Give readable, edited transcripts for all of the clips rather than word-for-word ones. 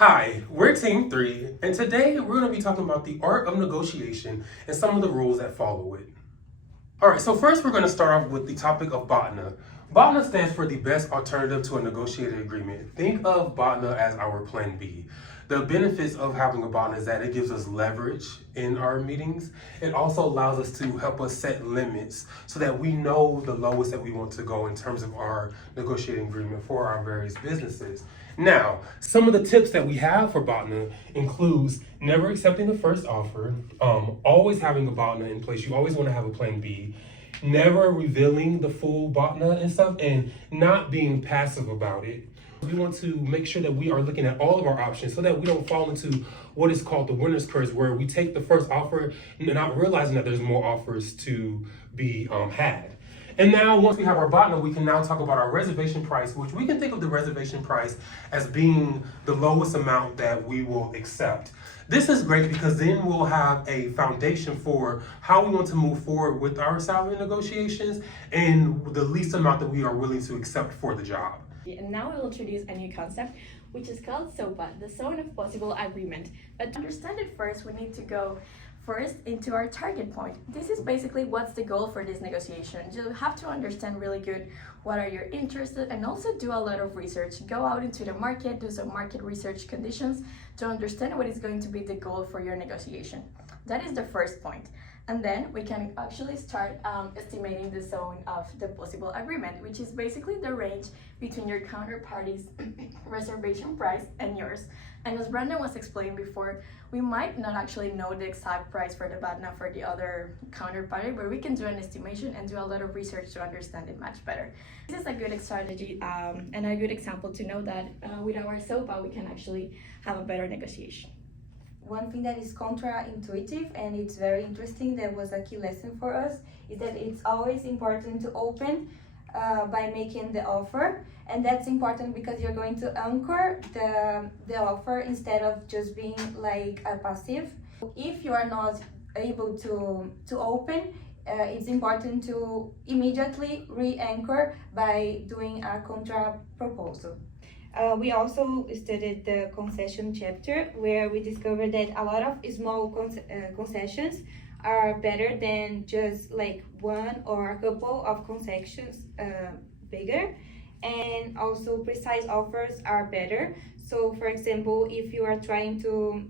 Hi, we're Team 3, and today we're going to be talking about the art of negotiation and some of the rules that follow it. Alright, so first we're going to start off with the topic of BOTNA. BOTNA stands for the best alternative to a negotiated agreement. Think of BOTNA as our plan B. The benefits of having a BOTNA is that it gives us leverage in our meetings. It also allows us to help us set limits so that we know the lowest that we want to go in terms of our negotiating agreement for our various businesses. Now, some of the tips that we have for BOTNA includes never accepting the first offer, always having a BOTNA in place. You always want to have a plan B. Never revealing the full BOTNA and stuff, and not being passive about it. We want to make sure that we are looking at all of our options so that we don't fall into what is called the winner's curse, where we take the first offer and not realizing that there's more offers to be had. And now, once we have our BOTNA, we can now talk about our reservation price, which we can think of the reservation price as being the lowest amount that we will accept. This is great because then we'll have a foundation for how we want to move forward with our salary negotiations and the least amount that we are willing to accept for the job. And now we'll introduce a new concept, which is called SOPA, the Zone of Possible Agreement. But to understand it first, we need to go first into our target point. This is basically what's the goal for this negotiation. You have to understand really good what are your interests and also do a lot of research. Go out into the market, do some market research conditions to understand what is going to be the goal for your negotiation. That is the first point. And then we can actually start estimating the zone of the possible agreement, which is basically the range between your counterparty's reservation price and yours. And as Brandon was explaining before, we might not actually know the exact price for the BOTNA for the other counterparty, but we can do an estimation and do a lot of research to understand it much better. This is a good strategy and a good example to know that with our SOPA, we can actually have a better negotiation. One thing that is counterintuitive and it's very interesting, that was a key lesson for us, is that it's always important to open by making the offer, and that's important because you're going to anchor the offer instead of just being like a passive. If you are not able to open, it's important to immediately re-anchor by doing a contra proposal. We also studied the concession chapter, where we discovered that a lot of small concessions are better than just like one or a couple of concessions bigger, and also precise offers are better. So for example, if you are trying to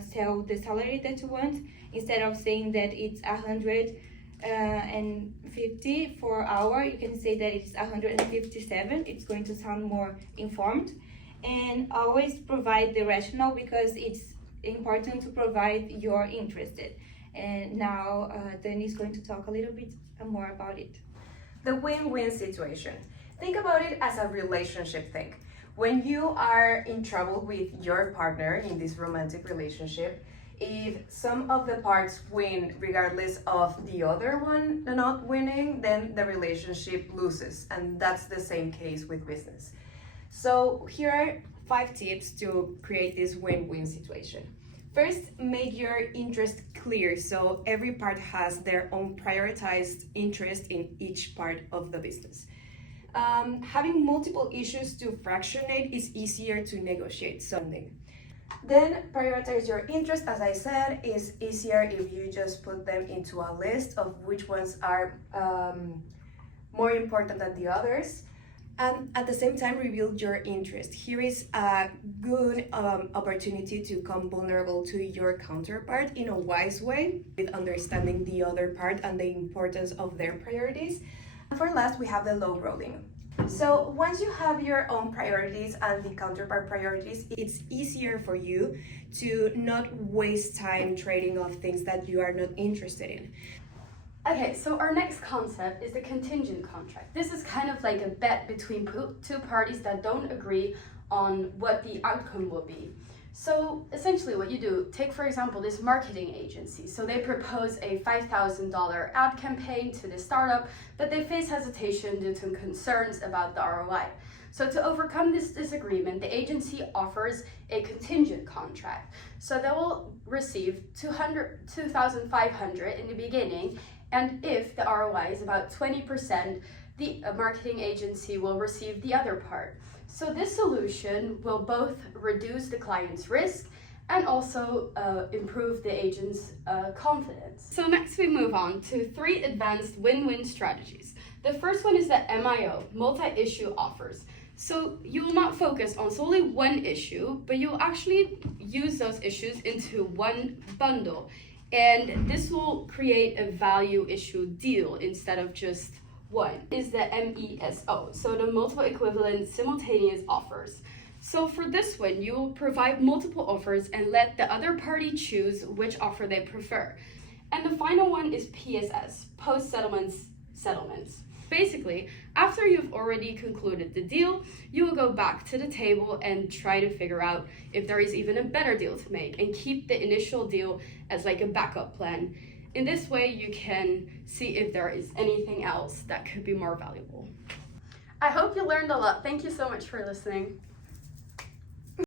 sell the salary that you want, instead of saying that it's 150 for hour, you can say that it's 157. It's going to sound more informed. And always provide the rationale, because it's important to provide your interested. And now Dani is going to talk a little bit more about it. The win-win situation. Think about it as a relationship thing. When you are in trouble with your partner in this romantic relationship, if some of the parts win regardless of the other one not winning, then the relationship loses. And that's the same case with business. So here are 5 tips to create this win-win situation. First, make your interest clear so every part has their own prioritized interest in each part of the business. Having multiple issues to fractionate is easier to negotiate something. Then prioritize your interest, as I said, is easier if you just put them into a list of which ones are more important than the others. And at the same time, reveal your interest. Here is a good opportunity to come vulnerable to your counterpart in a wise way, with understanding the other part and the importance of their priorities. And for last, we have the low rolling. So once you have your own priorities and the counterpart priorities, it's easier for you to not waste time trading off things that you are not interested in. Okay, so our next concept is the contingent contract. This is kind of like a bet between two parties that don't agree on what the outcome will be. So essentially what you do, take for example this marketing agency. So they propose a $5,000 ad campaign to the startup, but they face hesitation due to concerns about the ROI. So to overcome this disagreement, the agency offers a contingent contract. So they will receive $2,500 in the beginning, and if the ROI is about 20%, the marketing agency will receive the other part. So this solution will both reduce the client's risk and also improve the agent's confidence. So next we move on to 3 advanced win-win strategies. The first one is the MIO, multi-issue offers. So you will not focus on solely one issue, but you'll actually use those issues into one bundle. And this will create a value issue deal instead of just one. Is the MESO, so the multiple equivalent simultaneous offers. So for this one, you will provide multiple offers and let the other party choose which offer they prefer. And the final one is PSS, post-settlements. Basically, after you've already concluded the deal, you will go back to the table and try to figure out if there is even a better deal to make and keep the initial deal as like a backup plan. In this way, you can see if there is anything else that could be more valuable. I hope you learned a lot. Thank you so much for listening.